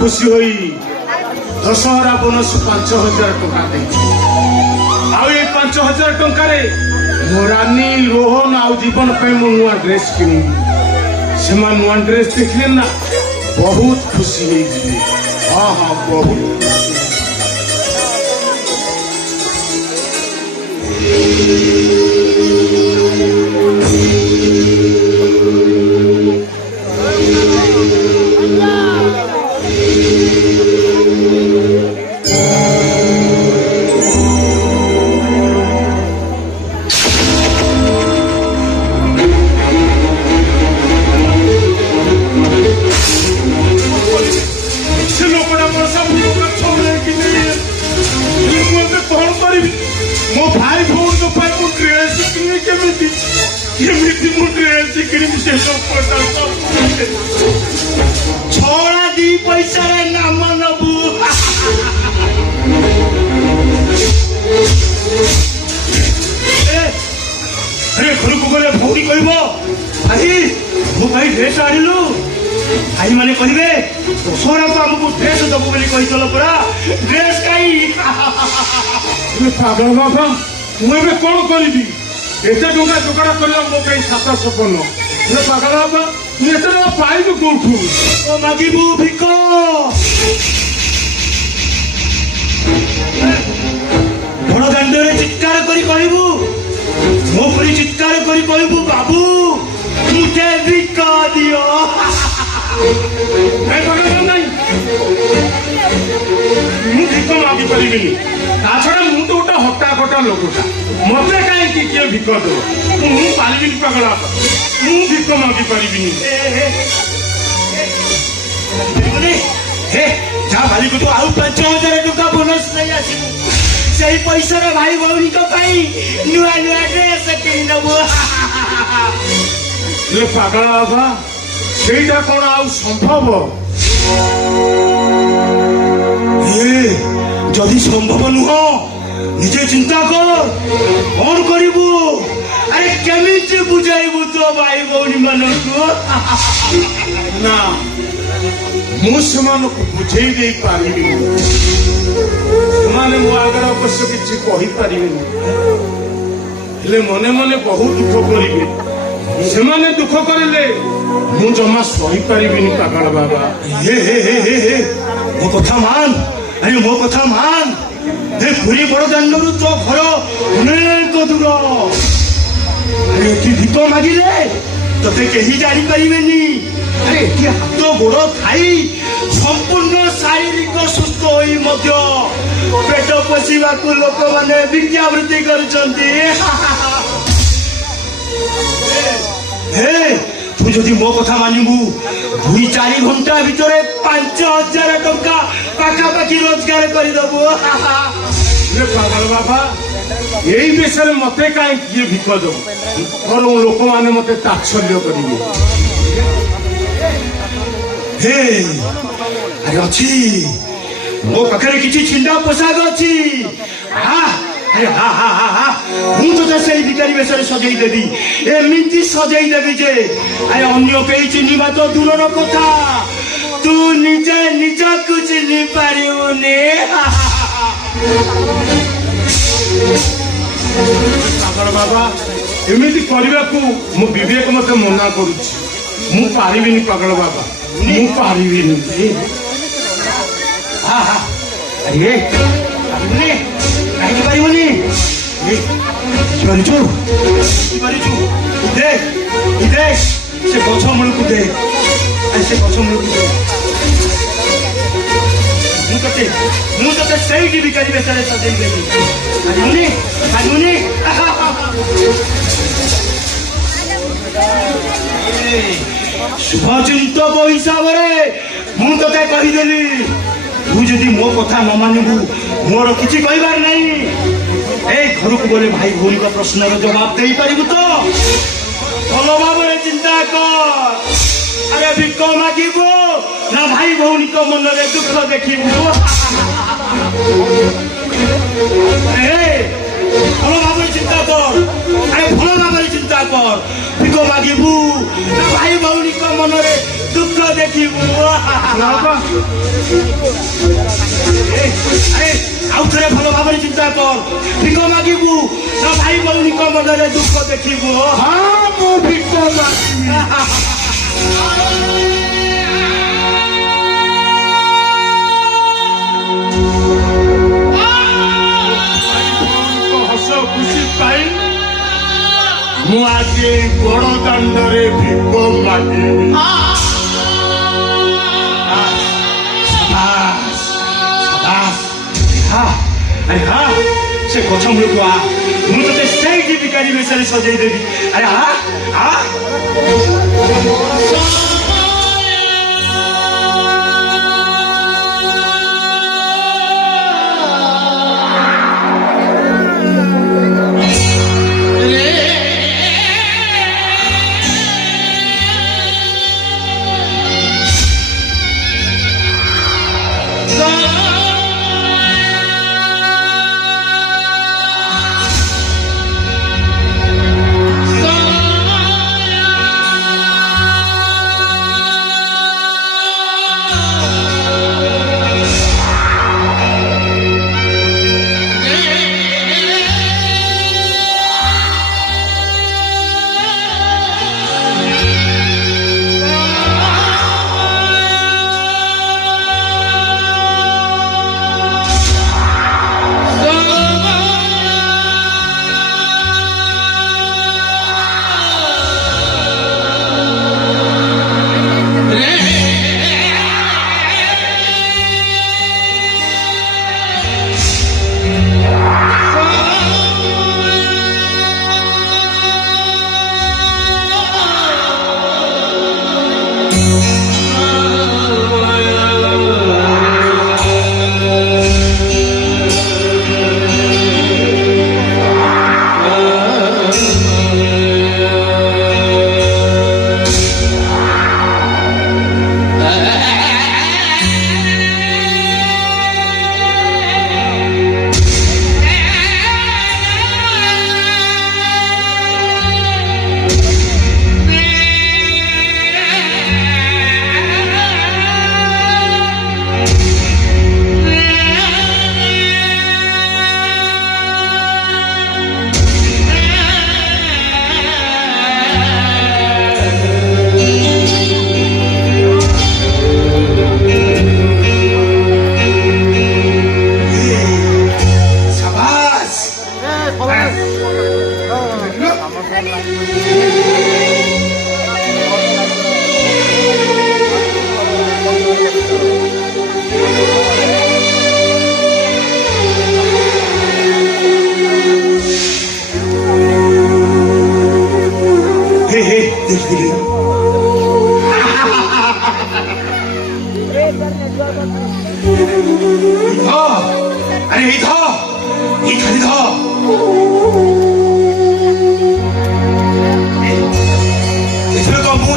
खुशी होई दशहरा बोनस 5,000 टका दे आउ 5,000 टका रे मो रानी रोहन आउ जीवन पे नुआ ड्रेस किनी से नुआ ड्रेस देखले ना बहुत खुशी हो जी। हाँ हाँ बहुत छोड़ा दी पैसा रे नाम नबू अरे घर को गले भौरी कहब भाई मो भाई ड्रेस आनिलु भाई माने कहबे दशहरा को हमको ड्रेस दबो बोली कहितल परा ड्रेस काई पागल बाबा मुझे कौन करी एत टका जोगाड़ कर मो 750 पागल बाबा मुझे एत टका पाइबू कौठू ओ मागिबू भिक बड़ दाण्डे चित्कार करी कहबू मो परी चित्कार करी कहबू बाबू मुझे भिक दियो मु भिक मागि पारिबिनी ता छड़ा मु तो गोटे हटा कटा लोकटा मते काई किए भिक दो मु पारिबिनी पागल बाबा मु भिक मागि पारिबिनी हे जा भाई को तो आउ 5,000 टका बोनस नहीं आसीबू सही पैसा रे भाई भौनी को पाई नुआ नुआ ड्रेस किन नबो ले पागल बाबा सेटा कोन आउ संभव जदि संभव नुह निजे चिंता कर कौन करू अरे केमिति बुझाइबू तो भाई भौनी मानकू ना मु सेमानकु बुझेई देई पारिबी ସେମାନେ ମୋ ଆଗରେ ଅବଶ୍ୟ କିଛି କହିପାରିବେନି ହେଲେ ମନେ ମନେ ବହୁତ ଦୁଃଖ କରିବେ ସେମାନେ ଦୁଃଖ କରିଲେ ମୁଁ ଜମା ସହିପାରିବିନି ପାଗଳ ବାବା हे हे हे हे हे मो कथा मान अरे मो कथा मान हे पुरी बड़ दाण्डरू तो घर अनेक दूर अरे एठी भिक मागिले तते केही जानी परिबेनी अरे एठी हाथ गोड़ खाई संपूर्ण शारीरिक सुस्थ होई मध्य पेट पोषिबाकू लोक माने विज्ञावृत्ति करुचंती हे तू जदि मो कथा मानिबू 2-4 घंटा भितर 5,000 टका पाखापाखि रोजगार करदेबू ପାଗଳ ବାବା ଏଇ ବିଷୟରେ ମତେ କାହିଁ କିଏ ଭିକ ଦବ ବରଂ ଲୋକମାନେ ମତେ ତାତ୍ସଲ୍ୟ କରିବେ हे अरे अच्छी मो पाखे किसी छिंडा पोशाक अच्छी अरे हा हा हा हा मुझे तो से भिखारी वेश सजई देवी एमती सजई देवी जे अरे अन्य कई चिन्हवा तो दूर कथा तू निजे निज को चिन्ह पारिबुनी ପାଗଳ ବାବା ଏମିତି କରିବାକୁ ମୋ ବିବେକ ମତେ ମନା କରୁଛି ମୁଁ ପାରିବିନି ପାଗଳ ବାବା ମୁଁ ପାରିବିନି अरे कहीं पारिबुनी देख देख से गछ मूल को देख से गछ मूल को देख मुझे सही भिखारी वेश सजई देवी पारिबुनी शुभचिंतक हिसाब से मुझे कहीदेली तू जदि मो कथा न मानबू मोर किसी कहबार नहीं ए घर को गले भाई भौणी का प्रश्न जवाब दे पारिबू तो भल भाव चिंता कर अरे भिक मागिबू ना भाई भौणी को मन में दुख देखिबू भल भाव चिंता कर अरे भल भाव चिंता कर भिक मागिबू ना भाई भौणी को मन में दुख ଦେଖିବୁ ବାବା ଆରେ ଆଉ ଥରେ ଭଲ ଭାବରେ ଚିନ୍ତା କର ଭିକ ମାଗିବୁ ନା ଭାଇ ଭଉଣୀଙ୍କ ମନରେ ଦୁଃଖ ଦେଖିବୁ ହଁ ମୁଁ ଭିକ ମାଗିବି ହସ ଖୁସି ପାଇଁ ମୁଁ ଆଜି ଏଇ ବଡ଼ ଦାଣ୍ଡରେ ଭିକ ମାଗିବି ଆରେ ହଁ ସେ ଗଛ ମୂଳକୁ ଆ ମୁଁ ତତେ ସେଇଠି ବିକାରୀ ବେଶରେ ସଜେଇ ଦେବି ଆରେ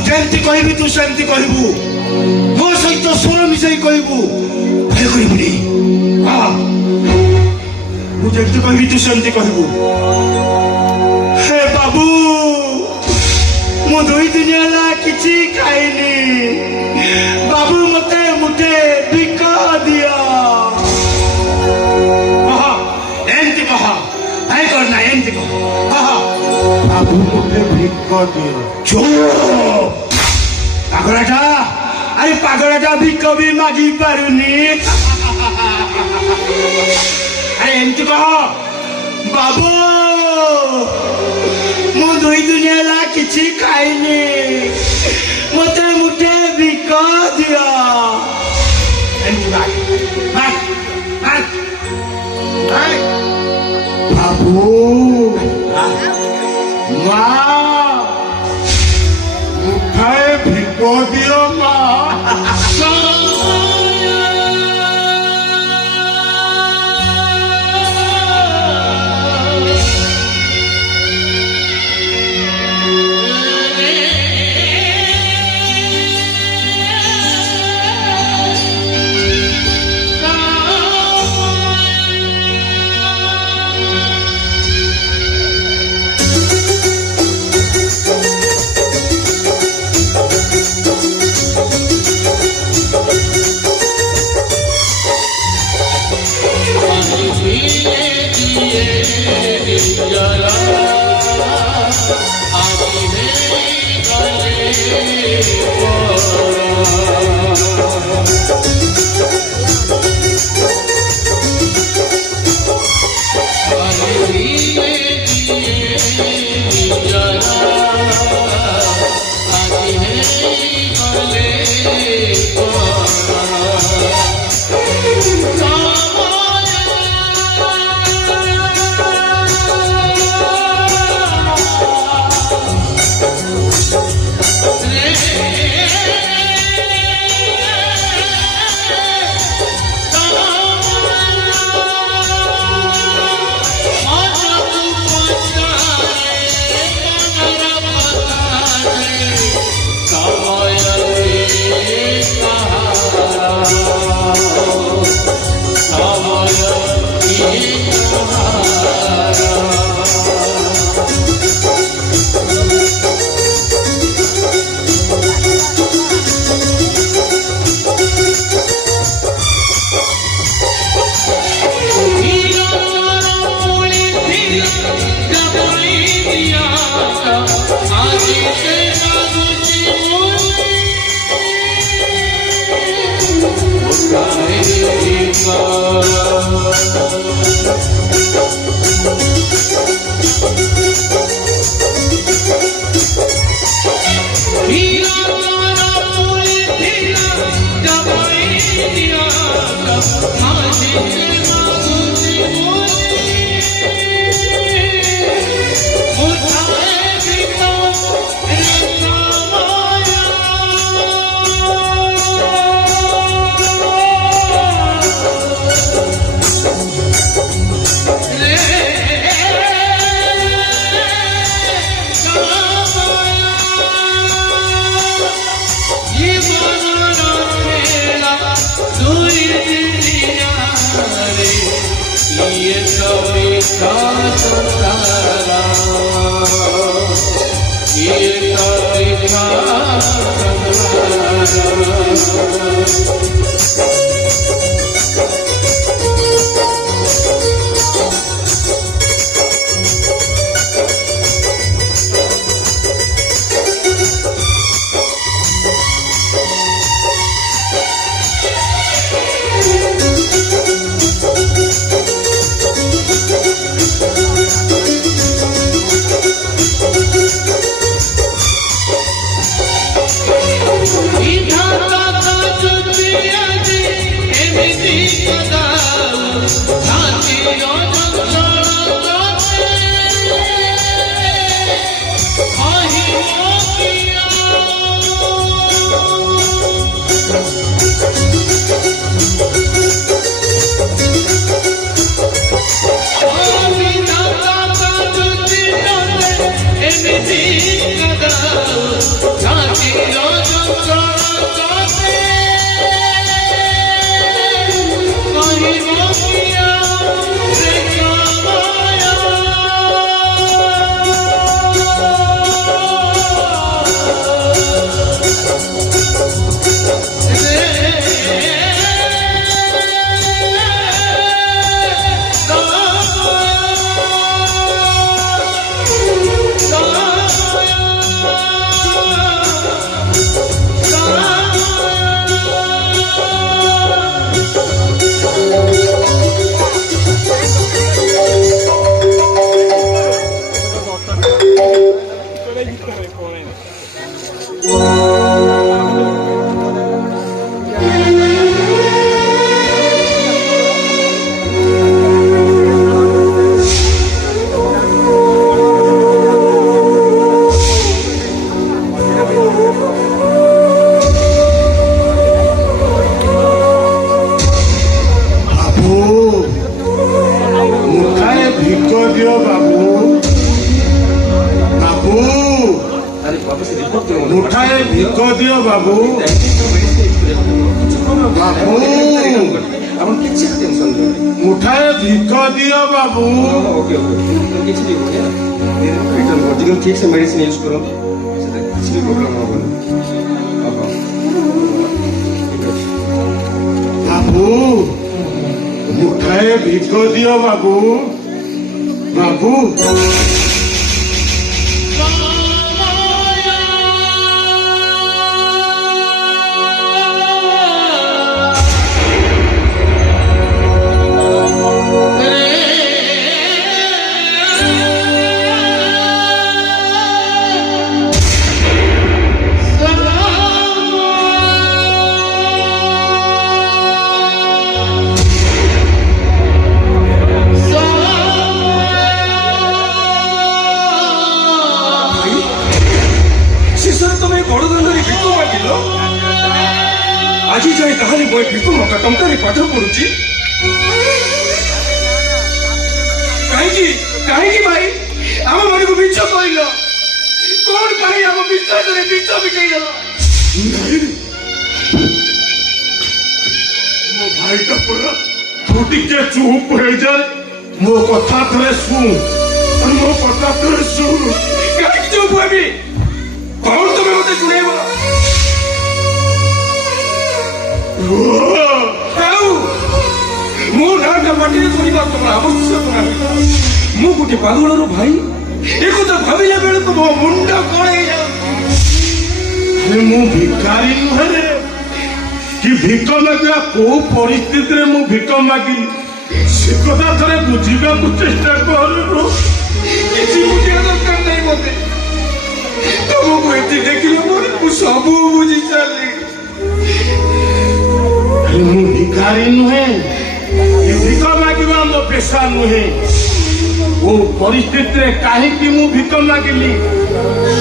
ଯେମିତି କହିବି ତୁ ସେମିତି କହିବୁ ମୋ ସହିତ ସ୍ୱର ମିଶାଇ କହିବୁ ଭୟ କରିବୁନି ମୁଁ ଯେମିତି କହିବି ତୁ ସେମିତି କହିବୁ ହେ ବାବୁ ମୁଁ 2 ଦିନ ହେଲା କିଛି ଖାଇନି ବାବୁ ମତେ ମୁଠେ ଭିକ ଦିଅ ଏମିତି କହ ଭାଇ କର ନା ଏମିତି କହ ବାବୁ ମୋତେ ଭିକ ଦିଅ ପାଗଳାଟା ଆରେ ପାଗଳାଟା ଭିକ ବି ମାଗି ପାରୁନି ଆରେ ଏମିତି କହ ବାବୁ ମୁଁ 2 ଦିନ ହେଲା କିଛି ଖାଇନି ମତେ ମୁଠେ ଭିକ ଦିଅ ଏମିତି ବାବୁ ମା মুঠায় ভিক দিও মা मुठाए भिक दियो बाबू बाबू ଆପଣ କିଛି ଟେନସନ୍ ନିଅନି। मुठाए भिक दियो बाबू ଓକେ କିଛି ବି ରିଟର୍ନ କରୁଛି କିନ୍ତୁ ଠିକ୍ ସେ ମେଡ଼ିସିନ ୟୁଜ୍ କରନ୍ତୁ ସେଥିରେ କିଛି ବି ପ୍ରୋବ୍ଲେମ୍ ହେବନି। ଠିକ୍ ଅଛି बाबू मुठाए भिको दियो बाबू बाबू আজি যাই তাহলে মই ভিক মকা টঙ্কারে পাঠ করুছি কাহিকি কাহিকি ভাই আমার মনকু মিছ কইল কোন পাই আম বিশ্বাসরে মিছ বিকাই দেল ମୋ ଭାଇଟା ପୁରା ତୁ ଟିକେ ଚୁପ୍ ହେଇଯା ମୋ କଥା ଥରେ ଶୁଣ ମୋ କଥା ଥରେ ଶୁଣ কাহিকি চুপ হবি কোন তুমি মতে শুনেব ଆଉ ମୋ ନାଁଟା ପାଟିରେ କରିବା ତମର ଆବଶ୍ୟକ ନାହିଁ ମୁଁ ଗୋଟେ ପାଗଳର ଭାଇ ଏକଥା ଭାବିଲା ବେଳକୁ ମୋ ମୁଣ୍ଡ କଣ ହେଇଯାଉଛି ମୁଁ ଭିକାରୀ ନୁହେଁ ରେ କି ଭିକ ମାଗିବା କୋଉ ପରିସ୍ଥିତିରେ ମୁଁ ଭିକ ମାଗିଲି ସେ କଥା ଥରେ ବୁଝିବାକୁ ଚେଷ୍ଟା କରୁ କିଛି ବୁଝିବା ଦରକାର ନାହିଁ ମତେ ତମକୁ ଏଠି ଦେଖିଲା ପରେ ମୁଁ ସବୁ ବୁଝି ସାରିଲି ମୁଁ ଭିକାରୀ ନୁହେଁ ଭିକ ମାଗିବା ମୋ ପେଶା ନୁହେଁ କୋଉ ପରିସ୍ଥିତିରେ କାହିଁକି ମୁଁ ଭିକ ମାଗିଲି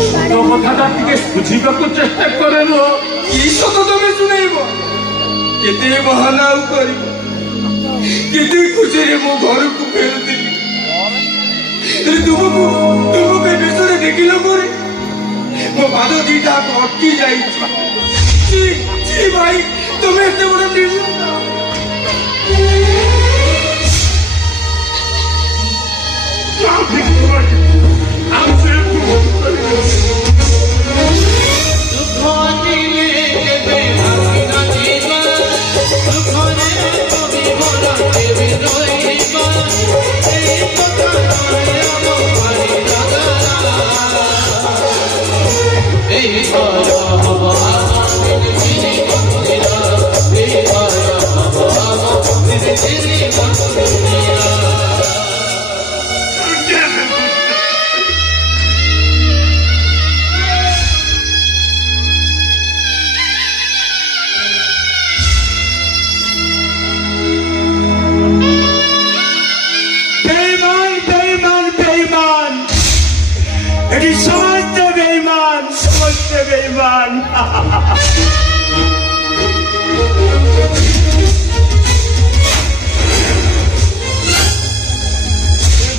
ସତ କଥାଟା ଟିକେ ବୁଝିବାକୁ ଚେଷ୍ଟା କରେ ନୁହଁ କି ସତ ତମେ ଶୁଣେଇବ କେତେ ବାହାନା ଆଉ କରିବ କେତେ ଖୁସିରେ ମୋ ଘରକୁ ଫେରୁଥିଲି ତୁମକୁ ଏ ବିଷୟରେ ଦେଖିଲା ପରେ ମୋ ପାଦ ଦିଟା ଅଟକି ଯାଇଛି ଭାଇ তুমি এত বড়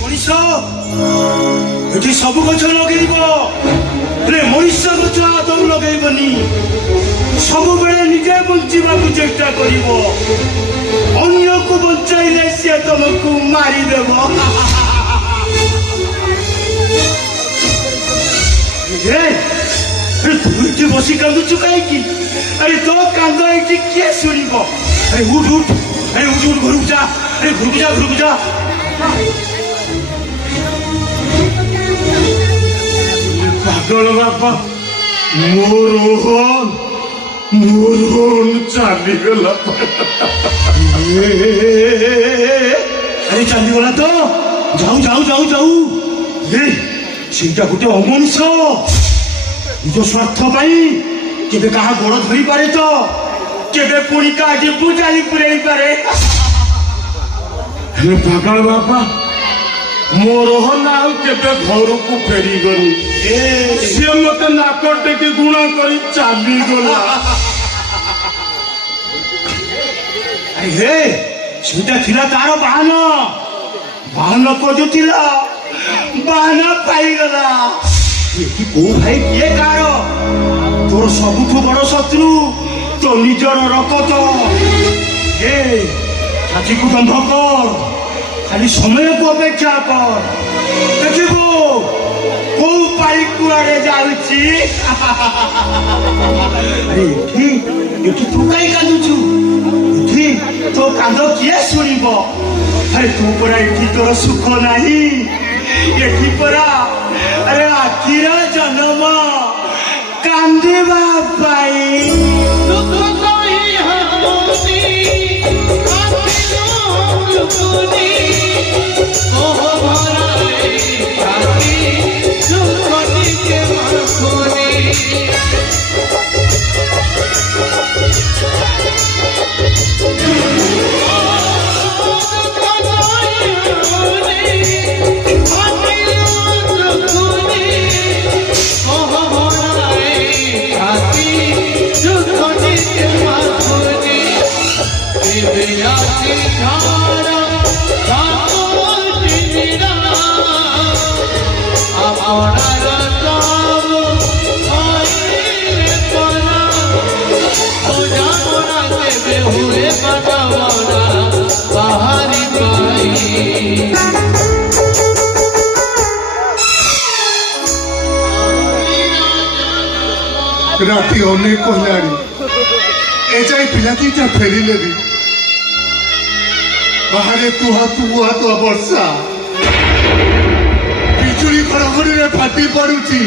ମଣିଷ ଏଠି ସବୁ ଗଛ ଲଗେଇବ ହେଲେ ମଣିଷ ଗଛ ଆଦୌ ଲଗେଇବନି ସବୁବେଳେ ନିଜେ ବଞ୍ଚିବାକୁ ଚେଷ୍ଟା କରିବ ଅନ୍ୟକୁ ବଞ୍ଚାଇଲେ ସିଏ ତମକୁ ମାରିଦେବ ତୁ ଏଠି ବସି କାନ୍ଦୁଛୁ କାହିଁକି ଆରେ ତୋ କାନ୍ଦ ଏଠି କିଏ ଶୁଣିବ ଆରେ ଉଠ ଉଠ ଆରେ ଉଠ ଉଠ ଘରକୁ ଯା ଆରେ ଘରକୁ ଯା ପାଗଳ ବାପା ମୋ ରୋହନ ଚାଲିଗଲା ଆରେ ଚାଲିଗଲା ତ ଯାଉ ସେଇଟା ଗୋଟେ ଅମଣିଷ ନିଜ ସ୍ୱାର୍ଥ ପାଇଁ କେବେ କାହା ଗୋଡ଼ ଧରିପାରେ ତ କେବେ ପୁଣି କାହା ଜୀବୁ ଚାଲି ପୁରେଇ ପାରେ ହେଲେ ପାଗଳ ବାପା ମୋ ରୋହନ ଆଉ କେବେ ଘରକୁ ଫେରିଗନି ସିଏ ମତେ ନାକ ଟେକି ଗୁଣ କରି ଚାଲିଗଲା ହେ ସେଇଟା ଥିଲା ତାର ବାହନ ଖୋଜୁଥିଲା ବାହନ ପାଇଗଲା କି କୋଉ ଭାଇ କିଏ କାହାର ତୋର ସବୁଠୁ ବଡ ଶତ୍ରୁ ତୋ ନିଜର ରକତ ଛାତିକୁ ଦମ୍ଭ କର ଖାଲି ସମୟକୁ ଅପେକ୍ଷା କର ଦେଖିବୁ କୋଉ ପାଳି କୁଆଡେ ଯାଉଛି ଆରେ ଏଠି ଏଠି ତୁ କାହିଁ କାନ୍ଦୁଛୁ? ଏଠି ତୋ କାନ୍ଦ କିଏ ଶୁଣିବ? ଆରେ ତୁ ପରା ଏଠି ତୋର ସୁଖ ନାହିଁ, ଏଠି ପରା ଆରେ ଆଖିର ଜନ୍ମ କାନ୍ଦିବା ପାଇଁ। ରାତି ଅନେକ ହେଲାଣି, ଏଯାଏ ପିଲା ଦିଟା ଫେରିଲେ ବି ବାହାରେ ତୁହା ବର୍ଷା, ବିଜୁଳି ଘଡ଼ଘଡ଼ିରେ ଫାଟି ପଡୁଛି।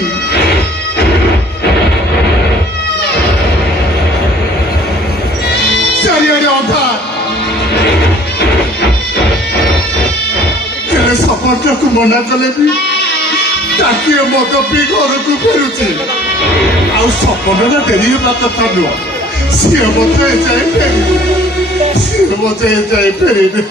ଚାରିଆଡେ ଅନ୍ଧାର, ହେଲେ ସପନଟାକୁ ମନା କଲେ ବି ତାକିଏ ମଦ ପିଇ ଘରକୁ ଫେରୁଛି। ଆଉ ସପନଟା ଡେରି ହେବା କଥା ନୁହଁ, ସିଏ ମଧ୍ୟ ଏଯାଏ ଫେରିନି, ସିଏ ମଧ୍ୟ ଏଯାଏ ଫେରିନି।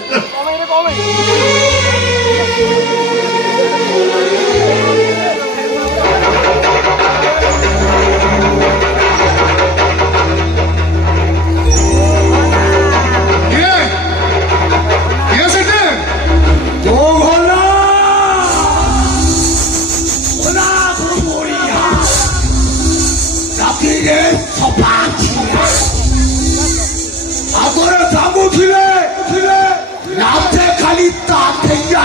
খালি তাতেইয়া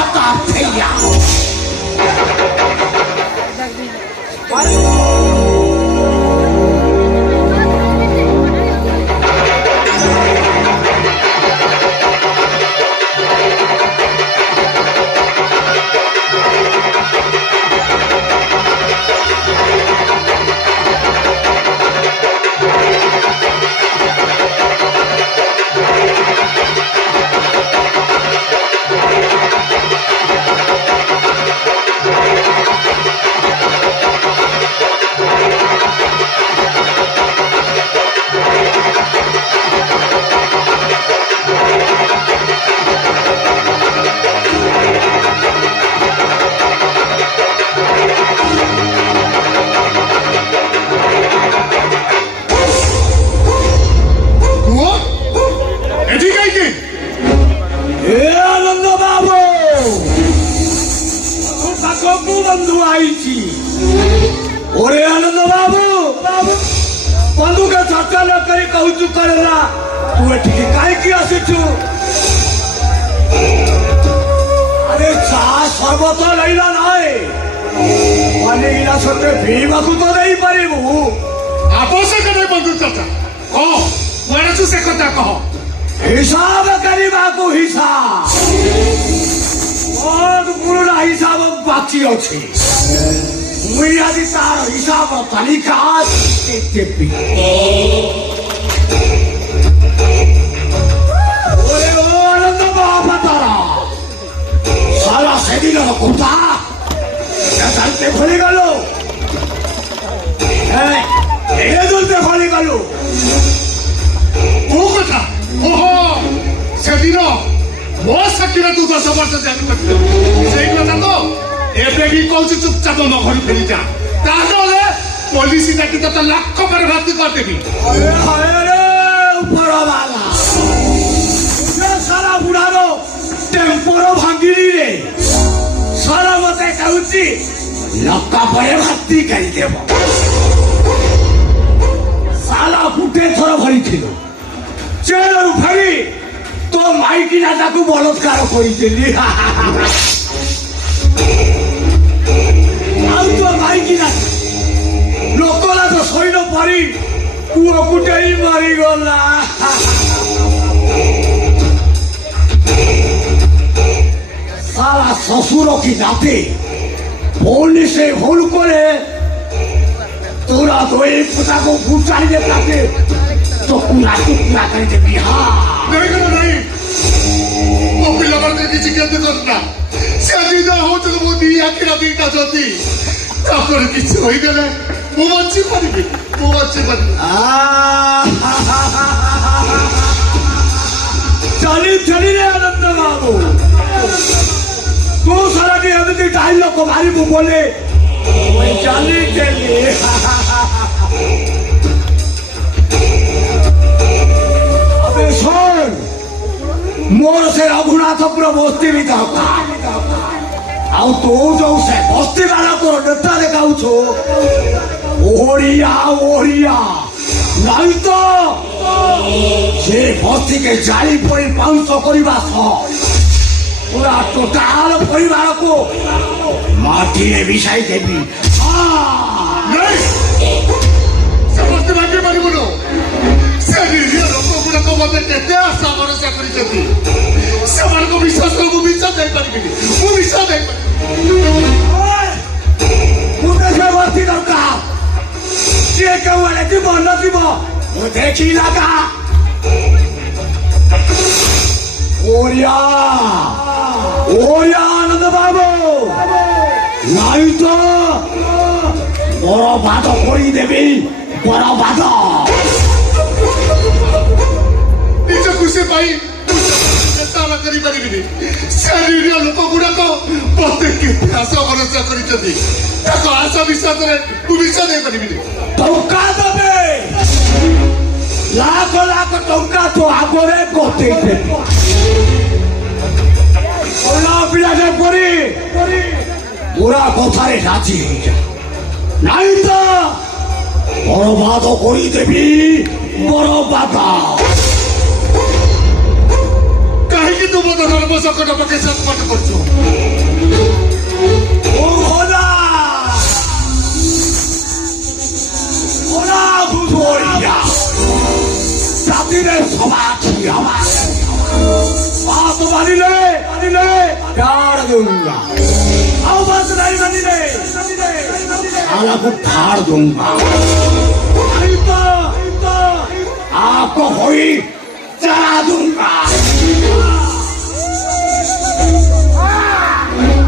বন্ধু আইছি। ওরে আনন্দ বাবু বন্ধুকে চর্চা ନ କରି କହୁଛୁ କରେଲା ତୁ ଏଠିକି କାହିଁକି ଆସିଛୁ? ଆରେ ଚା ସର୍ବତ ନେଇଲା ନାହିଁ, ଅନେଇଲା ସତେ ପିଇବାକୁ ତ ଦେଇପାରିବୁ। ଆବଶ୍ୟକ ନାହିଁ ବନ୍ଧୁ ଚାଚା, କହ କୁଆଡ଼େ ସେ କଥା କହ। ହିସାବ କରିବାକୁ ହିସାବ, ବହୁତ ପୁରୁଣା ହିସାବ ବାକି ଅଛି। ମୁଇଁ ଆଜି ତାର ହିସାବ ତାଲିକା ଦେବି। ওরে ও আনন্দ মহাপাতারা, সারা সেদিনের কথা জানতে ভুলে গেল, চলতে ভুলে গেল। କୋଉ କଥା? ଓହୋ ସେଦିନ ମୋ ସାକ୍ଷୀରେ ତୁ 10 ବର୍ଷ ଜାରି କରିଥିଲୁ ସେଇ କଥା ତ। ଏବେ ବି କହୁଛୁ ଚୁପଚାପ ମୋ ଘରୁ ଫେରି ଯା, ତା ନହେଲେ ପୋଲିସ ଡାକି ତତେ ଲାଖ ପରେ ଭର୍ତ୍ତି କରିଦେବି। ଉପରବାଲା ସାରା ବୁଢାର ଟେମ୍ପୋର ଭାଙ୍ଗିରେ ସାରା ମତେ କହୁଛି ଲକା ପରେ ଭର୍ତ୍ତି କରିଦେବ। ସାଲା ଫୁଟେ ଥର ଭରିଥିଲୁ, ଜେଲରୁ ଫେରି ତୋ ମାଇକିନା ତାକୁ ବଳତ୍କାର କରିଥିଲି। ଆଉ ତୋ ମାଇକିନା ଲୋକରା ତ ସୈନ ପରି ପୁଅକୁଟେ ହିଁ ମରିଗଲା। সারা শ্বশুর কি নাতে বললি সে ভুল করে তোরা দই পোতাকে বুঝাইলে তাকে তো কুড়া টুকরা করে দেবি। नहीं करो नहीं वो पिला बार के किसी के अंदर करना शादी ना हो तो वो दी आखिर दी का जोती तापर किसी होई गले वो बच्ची पर चली चली रे आनंद बाबू तू सारा की एमती डायलॉग को मारी मु बोले चली चली अबे सुन मोर से रघुनाथपुर बस्ती भी दरकार ଆଉ ତୁ ଯୋଉ ସେ ବସ୍ତି ମାନଙ୍କର ନେତା ଦେଖାଉଛୁ ଓଡିଆ ଓଡିଆ ନାଇଁ ତ ସେ ବସ୍ତିକେ ଜାଳି ପରି ପାଉଁଶ କରିବା ସହ ପୁରା ଟୋଟାଲ ପରିବାରକୁ ମାଟିରେ ମିଶାଇ ଦେବି। नहीं समस्त बाकी मारी बोलो से निरिया लोक गुडा को मते केते आशा भरोसा करी जति समान को विश्वास को विश्वास दे पारिबी वो विश्वास दे मुझे बस्ती दरकार जे केवले जीव नजीव ମୁଁ ଦେଖିଲା କା ଓରିଆ ଓରିଆ ଆନନ୍ଦ ବାବୁ ନାଇଁ ତ ବରବାଦ କରିଦେବି ବରବାଦ। निज खुशी पाई सारा करी पारिबी से निरिया लोक गुडा को मते केते आशा भरोसा करी जति ताको आशा विश्वास रे तू विश्वास दे पारिबी ଟଙ୍କା ଦେବେ ଲାଖ ଲାଖ ଟଙ୍କା ତୁ ଆଗରେ ଗତେଇ ଦେବି ପିଲାଟେ ପରି ପୁରା କଥାରେ ରାଜି ହେଇଯା ନାଇଁ ତ ବରବାଦ କରିଦେବି ବରବାଦ। କାହିଁକି ତୁ ମୋ ଧର୍ମ ସଙ୍କଟ ପକେ ସଙ୍କଟ କରୁଛୁ ଓ ହୋଲା ওরা বুঝোরিয়া জাতিরে সমাছি আমার বাপ মানিলে ছাড় दूंगा आवाज नहीं मानिले आला को फाड़ दूंगा नहीं तो आपको होई जला दूंगा।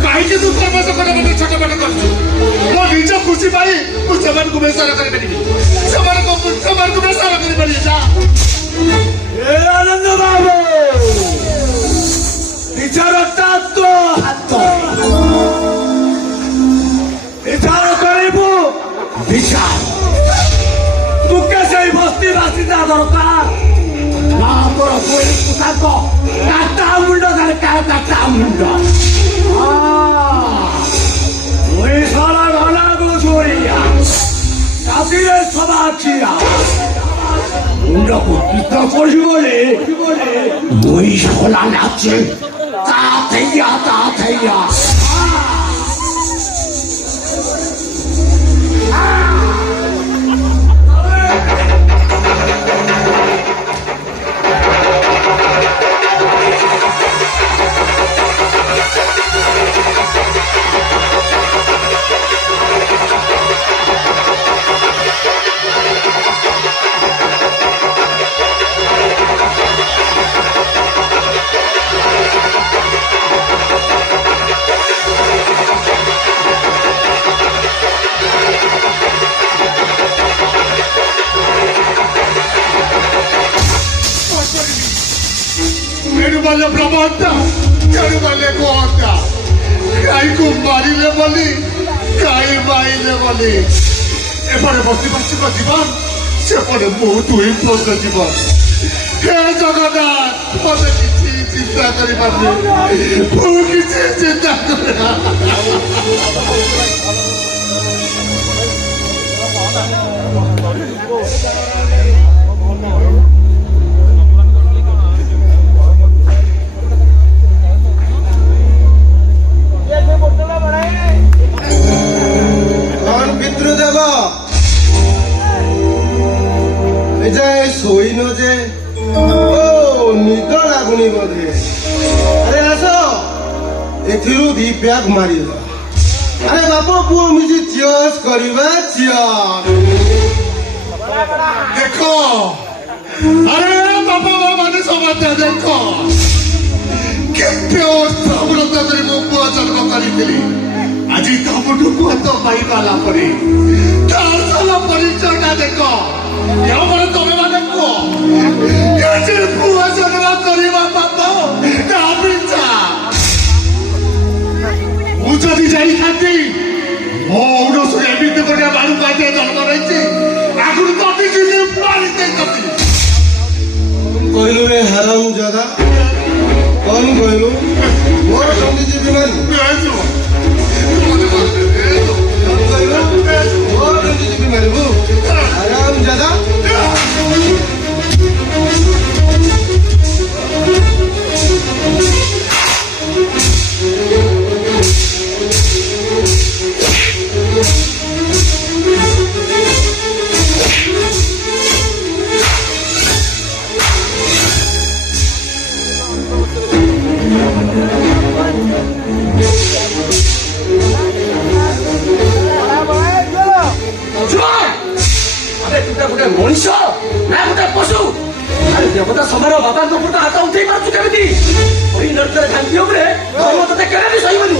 କାହିଁକି ତୁ ଧର୍ମ ସଙ୍କଟ ପକେ ଛୋଟ ମୋଟ କରୁଛୁ ମୋ ନିଜ ଖୁସି ପାଇ ମୁଁ ସେମାନଙ୍କୁ ବେସାର କରିପାରିବି ସେମାନଙ୍କୁ ବେସାର କରିପାରିବି ଯା ए आनंद बाबू विचारता तो हाथ विचार करिबु विचार तू कैसे बस्ती बासिंदा दरकार ना तोर कोई पुताक काटा मुंड दरकार काटा मुंड ওই সারা ঘনা গো ছড়িয়া কাশিরে সবাছিয়া মুন্ডকু পিতা করি বলে মই সোলা নাচে তা থাইয়া मेरुबाले ब्रह्महत्या मेरुबाले गोहत्या गाईको मारिले बोली गाई माइले बोली एपटे बस्तीवासीको जीवन सेपटे मो दुई पुଅଙ୍କ जीवन हे जगन्नाथ मते କିଛି ଚିନ୍ତା କରିପାରୁନି ମୁଁ କିଛି ଚିନ୍ତା କରେ कौन पितृदेव ଏଥିରୁ 2 ପ୍ୟାକ୍ ମାରିଦେବା। ଆରେ ବାପ ପୁଅ ମିଶି ଚିୟର୍ସ କରିବା ଚିୟର୍ସ। ଦେଖ ଆରେ ବାପା ମାନେ ସମସ୍ତେ ଦେଖ କେତେ ସଫଳତା କରି ମୋ ପୁଅ ଜନ୍ମ କରିଥିଲି। ଆଜି ତମଠୁ ପୁଅ ତ ପାଇଗଲା ପରେ ତାର ସାଲ ପରିଚୟଟା ଦେଖ। ଏଭଳି ତମେ ମାନେ କୁହ କିଛି ପୁଅ ଜନ୍ମ କରିବା ପାପ ନା ପିଛା। ମୁଁ ଯଦି ଯାଇଥାନ୍ତି ମୋ ଔରସରେ ଏମିତି ଗୋଟେ ବାଳୁ କାଟିଆ ଜନ୍ମ ରହିଛି ଆଗରୁ ତଟି ଯିବି ପାଣି ଦେଇଥାନ୍ତି। କହିଲୁ ରେ ହାରାମ ଜାଦା କଣ କହିଲୁ? ମୋର କେମିତି ଯିବି ମାରି କହିଲୁ ମୋର କେମିତି ଯିବି ମାରିବୁ ହାରାମ ଜାଦା। ଗୋଟେ ମଣିଷ ନା ଗୋଟେ ପଶୁ? ଆରେ ଦେବତା ସମାନ ବାବାଙ୍କ ଉପରେ ହାତ ଉଠେଇ ପାରୁଛୁ କେମିତି? ଓଇ ନର୍ତ୍ତର ଘାଣ୍ଟି ଉପରେ ଧର୍ମ ତତେ କେବେ ବି ସହିବନି।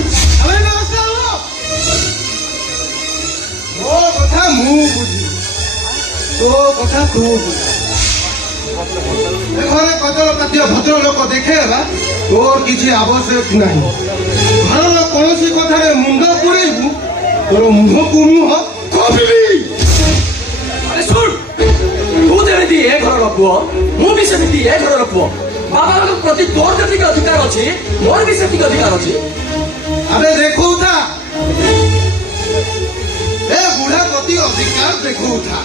ମୋ କଥା ମୁଁ ବୁଝିବି ତୋ କଥା ତୁ ବୁଝ। ଘରେ କଦଳ କାତୀୟ ଭଦ୍ର ଲୋକ ଦେଖେଇବା ତୋର କିଛି ଆବଶ୍ୟକ ନାହିଁ। ଘରର କୌଣସି କଥାରେ ମୁଣ୍ଡ ପୁରେଇବୁ ତୋର ମୁହଁକୁ ମୁହଁ କବିବି। ଆରେ ଶୁଣ, ତୁ ଯେମିତି ଏ ଘରର ପୁଅ ମୁଁ ବି ସେମିତି ଏ ଘରର ପୁଅ। ବାବାଙ୍କ ପ୍ରତି ତୋର ଯେତିକି ଅଧିକାର ଅଛି ମୋର ବି ସେତିକି ଅଧିକାର ଅଛି। ଆରେ ଦେଖଉଥା ଏ ବୁଢା ପ୍ରତି ଅଧିକାର ଦେଖଉଥା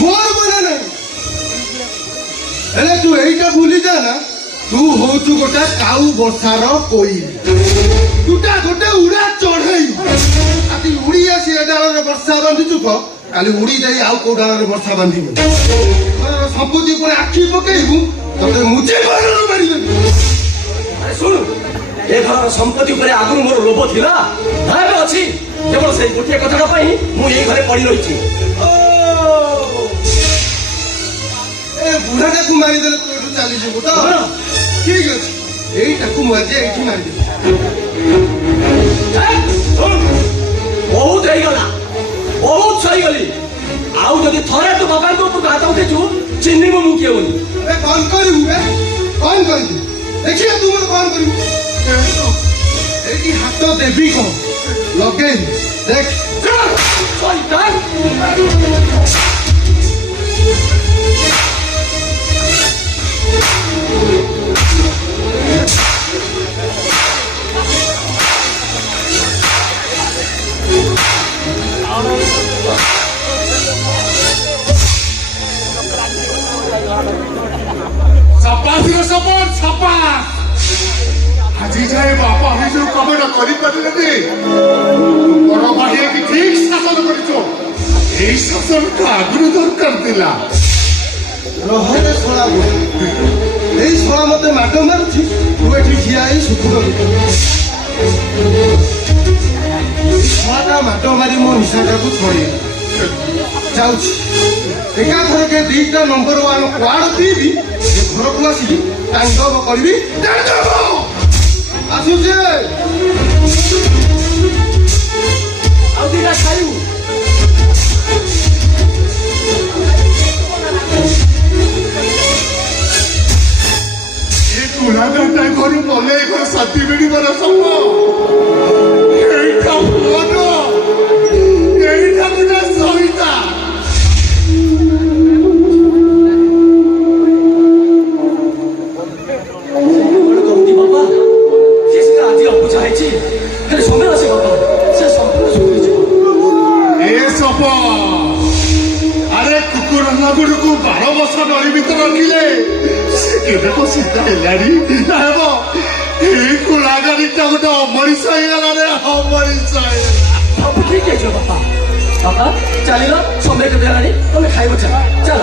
ମୋର ମନେ ନାହିଁ। ହେଲେ ତୁ ଏଇଟା ଭୁଲି ଯା ନା ତୁ ହଉଛୁ ଗୋଟେ କାଉ ବର୍ଷାର କୋଇଲି। ତୁଟା ଗୋଟେ ଉଡା ଚଢେଇ। ଆଜି ଉଡି ଆସି ଏ ଡାଳରେ ବର୍ଷା ବାନ୍ଧିଛୁ ତ କାଲି ଉଡି ଯାଇ ଆଉ କୋଉ ଡାଳରେ ବର୍ଷା ବାନ୍ଧିବୁ। ସମ୍ପତ୍ତି ଉପରେ ଆଖି ପକେଇବୁ ତତେ ମୁଚେ ମାରିଦେବି। ଆରେ ଶୁଣ, ଏ ଘରର ସମ୍ପତ୍ତି ଉପରେ ଆଗରୁ ମୋର ଲୋଭ ଥିଲା, ଏବେ ଅଛି। କେବଳ ସେଇ ଗୋଟିଏ କଥାଟା ପାଇଁ ମୁଁ ଏଇ ଘରେ ପଡି ରହିଛି। ଏ ବୁଢାଟାକୁ ମାରିଦେଲେ ତୁ ଏଠୁ ଚାଲିଯିବୁ ତ? ଠିକ ଅଛି, ଏଇଟାକୁ ମୁଁ ଆଜି ଏଇଠି ମାରିଦେବି। ବହୁତ ହେଇଗଲା, ବହୁତ ସରିଗଲି। ଆଉ ଯଦି ଥରେ ତୁ ବାବାଙ୍କ ଉପରକୁ ହାତ ଉଠେଇଛୁ ଚିହ୍ନିବୁ ମୁଁ କିଏ ବୋଲି। କଣ କରିବୁ କଣ କରିବୁ ଦେଖିବା ତୁ ମୋର କଣ କରିବୁ। ଏଇଠି ହାତ ଦେବି କଣ ଲଗେଇବି ଦେଖ। ଛପା ଆଜି ଯାଏ ବାପା ଅଭିଯୋଗ କମେଣ୍ଟ କରିପାରିଲେନି। ବଡ ଭାଇ କି ଠିକ ଶାସନ କରିଛ। ଏଇ ଶାସନଟା ଆଗରୁ ଦରକାର ଥିଲା। ରହରେ ଶଳା ବୁଢା, ଏଇ ଶଳା ମତେ ମାଡ ମାରୁଛି ତୁ ଏଠି ଠିଆ ହେଇ ସୁଖୁର ଶଳାଟା ମାଡ ମାରି ମୋ ନିଶାଟାକୁ ଛଡେଇଲା। ଯାଉଛି ଏକାଥରକେ 2ଟା ନମ୍ବର 1 କ୍ୱାର୍ଡ ପିଇବି ଘରକୁ ଆସିବି ତାଣ୍ଡବ କରିବି। ଆସୁଛେ ଆଉ ଦିଟା ଖାଇବୁ। ଏ ଗୁଣାଗାରଟା ଘରୁ ମନେଇ ଘର ଶାନ୍ତି ମିଳିବାର ସମ ଏଇଟା ଭଲ ଏଇଟା ଗୋଟେ ସହିତା। ଆରେ କୁକୁର ଲାଗୁଡକୁ 12 ବର୍ଷ ନଳୀ ଭିତରେ ରଖିଲେ ସେ କେବେ କଣ ସିଧା ହେଲାଣି ନା ହେବ। ଏଇ କୁଳାଗାରିଟା ଗୋଟେ ଅମଣିଷ ହେଇଗଲା ରେ ଅମଣିଷ ହେଇଗଲା। ସବୁ ଠିକ ହେଇଯିବ ବାପା। ବାପା ଚାଲିଲ, ସମୟ କେତେ ହେଲାଣି, ତମେ ଖାଇବ ଚାଲ।